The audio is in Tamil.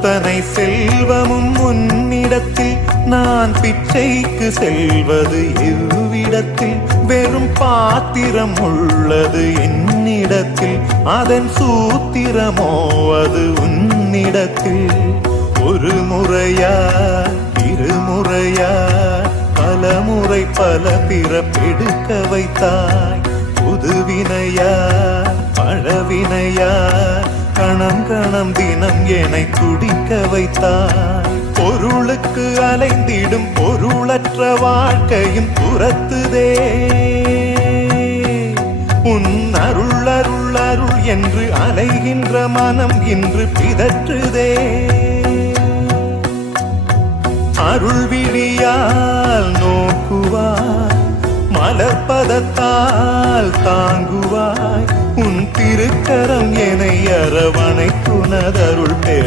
அத்தனை செல்வமும் உன்னிடத்தில் நான் பிச்சைக்கு செல்வது எவ்விடத்தில் வெறும் பாத்திரம் உள்ளது என்னிடத்தில் அதன் சூத்திரமோ அது உன்னிடத்தில் ஒரு முறையா இருமுறையா பல முறை பல பிறப்பெடுக்க வைத்தாய் புதுவினையா பழவினையா கணம் கணம் தினம் என்னை துடிக்க வைத்தாய் பொருளுக்கு அலைந்திடும் பொருளற்ற வாழ்க்கையும் துரத்துதே உன் அருள் அருள் அருள் என்று அலைகின்ற மனம் இன்று பிதற்றுதே அருள் விழியால் நோக்குவாய் மலர்பதத்தால் தாங்குவாய் உன் திருக்கரம் என்னை அரவணைத்துனதருள் பேர்